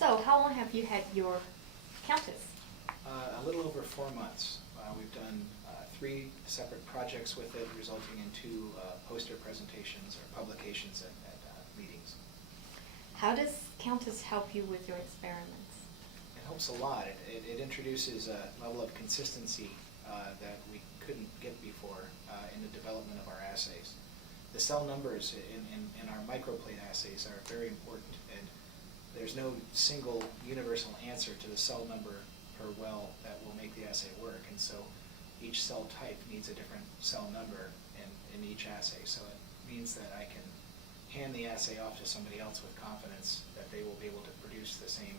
So, how long have you had your Countess? A little over 4 months. We've done 3 separate projects with it, resulting in 2 poster presentations or publications at meetings. How does Countess help you with your experiments? It helps a lot. It introduces a level of consistency that we couldn't get before in the development of our assays. The cell numbers in our microplate assays are very important, and there's no single universal answer to the cell number per well that will make the assay work, and so each cell type needs a different cell number in each assay. So it means that I can hand the assay off to somebody else with confidence that they will be able to produce the same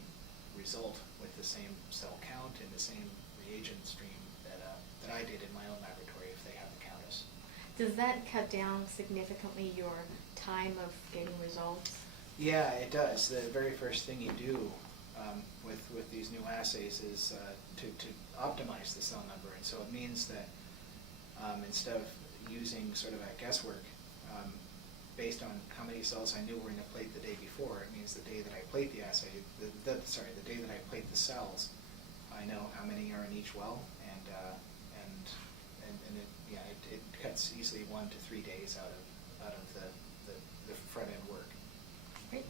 result with the same cell count and the same reagent stream that I did in my own laboratory if they have the Countess. Does that cut down significantly your time of getting results? Yeah, it does. The very first thing you do with these new assays is to optimize the cell number, and so it means that instead of using sort of a guesswork based on how many cells I knew were in the plate the day before, it means the day that I plate the assay, the day that I plate the cells, I know how many are in each well, and it cuts easily 1 to 3 days out of the front end work. Great.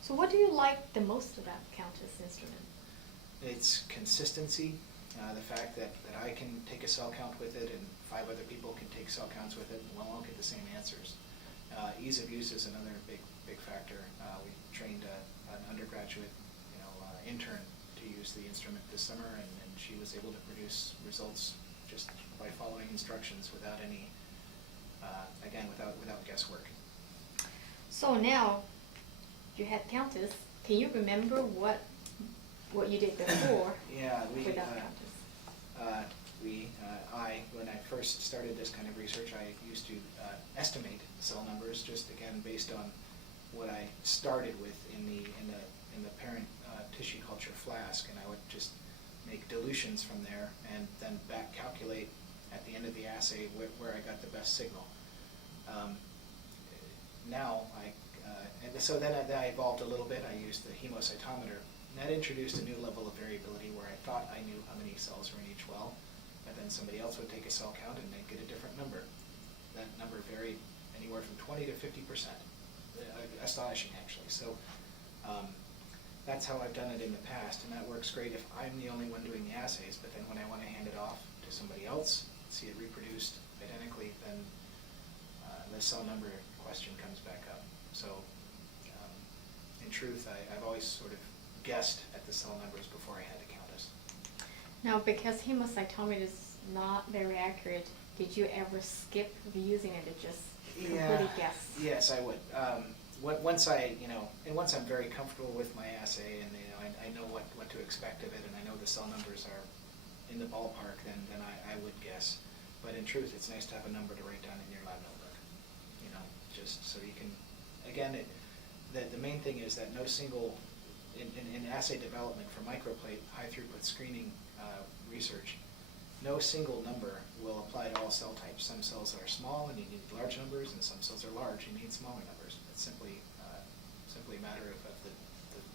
So what do you like the most about Countess instrument? Its consistency, the fact that I can take a cell count with it and 5 other people can take cell counts with it and we'll all get the same answers. Ease of use is another big factor. We trained an undergraduate intern to use the instrument this summer, and she was able to produce results just by following instructions without any, without guesswork. So now you had Countess. Can you remember what you did before? Yeah, without Countess? When I first started this kind of research, I used to estimate cell numbers just again based on what I started with in the parent tissue culture flask, and I would just make dilutions from there and then back calculate at the end of the assay where I got the best signal. So then I evolved a little bit. I used the hemocytometer, and that introduced a new level of variability where I thought I knew how many cells were in each well, but then somebody else would take a cell count and they'd get a different number. That number varied anywhere from 20 to 50%. Astonishing, actually. So that's how I've done it in the past, and that works great if I'm the only one doing the assays, but then when I want to hand it off to somebody else, see it reproduced identically, then the cell number question comes back up. So in truth, I've always sort of guessed at the cell numbers before I had the Countess. Now, because hemocytometer is not very accurate, did you ever skip using it and just completely guess? Yes, I would. Once I'm very comfortable with my assay, and I know what to expect of it, and I know the cell numbers are in the ballpark, then I would guess. But in truth, it's nice to have a number to write down in your lab notebook. Just so you can. Again, the main thing is that no single in assay development for microplate high throughput screening research, no single number will apply to all cell types. Some cells are small and you need large numbers, and some cells are large and you need smaller numbers. It's simply a matter of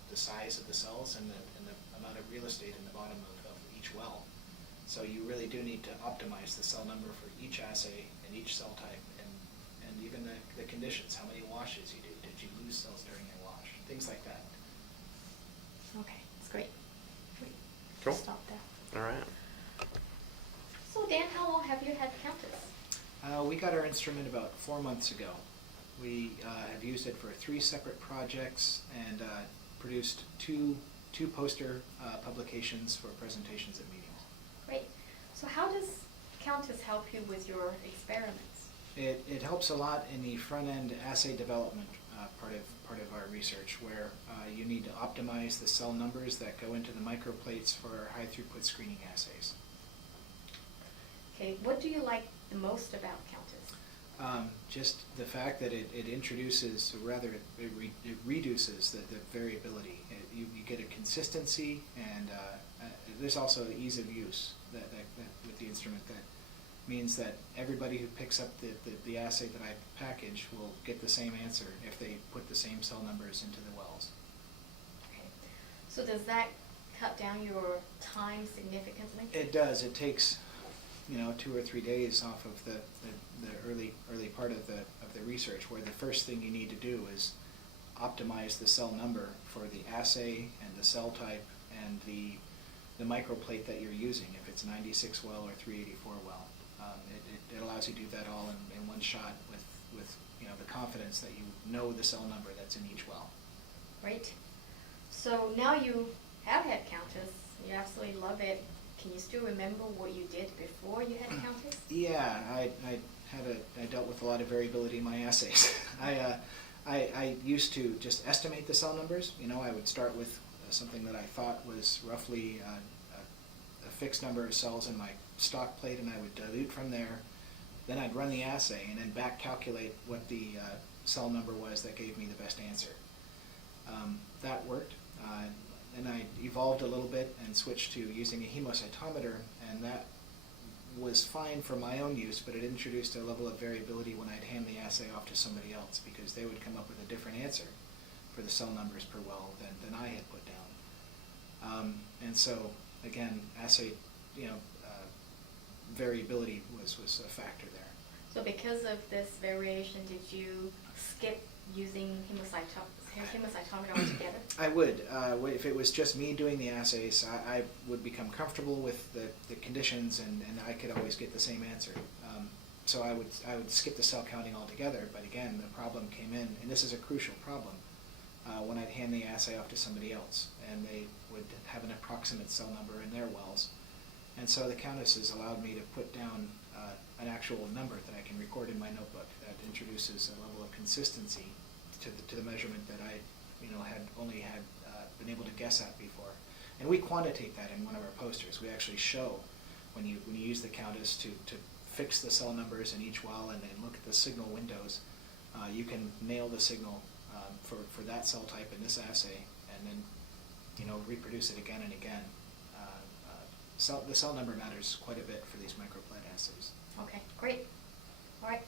the size of the cells and the amount of real estate in the bottom of each well. So you really do need to optimize the cell number for each assay and each cell type, and even the conditions, how many washes you do. Did you lose cells during your wash? Things like that. Okay, that's great. Cool. Stop there. All right. So Dan, how long have you had Countess? We got our instrument about 4 months ago. We have used it for 3 separate projects and produced two poster publications for presentations at meetings. Great. So how does Countess help you with your experiments? It helps a lot in the front-end assay development part of our research, where you need to optimize the cell numbers that go into the microplates for high-throughput screening assays. Okay, what do you like the most about Countess? Just the fact that it introduces, or rather it reduces the variability. You get a consistency, and there's also ease of use that with the instrument that means that everybody who picks up the assay that I package will get the same answer if they put the same cell numbers into the wells. Okay. So does that cut down your time significantly? It does. It takes, 2 or 3 days off of the early part of the research, where the first thing you need to do is optimize the cell number for the assay and the cell type and the microplate that you're using, if it's 96 well or 384 well. It allows you to do that all in one shot with the confidence that you know the cell number that's in each well. Great. So now you have had Countess. You absolutely love it. Can you still remember what you did before you had Countess? Yeah, I dealt with a lot of variability in my assays. I used to just estimate the cell numbers. I would start with something that I thought was roughly a fixed number of cells in my stock plate, and I would dilute from there. Then I'd run the assay and then back calculate what the cell number was that gave me the best answer. That worked. Then I evolved a little bit and switched to using a hemocytometer, and that was fine for my own use, but it introduced a level of variability when I'd hand the assay off to somebody else, because they would come up with a different answer for the cell numbers per well than I had put down. And so, again, assay, variability was a factor there. So because of this variation, did you skip using hemocytometer altogether? I would. If it was just me doing the assays, I would become comfortable with the conditions, and I could always get the same answer. So I would skip the cell counting altogether, but again, the problem came in, and this is a crucial problem, when I'd hand the assay off to somebody else, and they would have an approximate cell number in their wells. And so the Countess has allowed me to put down an actual number that I can record in my notebook that introduces a level of consistency to the measurement that I had only been able to guess at before. And we quantitate that in one of our posters. We actually show when you use the Countess to fix the cell numbers in each well and then look at the signal windows, you can nail the signal for that cell type in this assay, and then reproduce it again and again. The cell number matters quite a bit for these microplate assays. Okay, great. All right.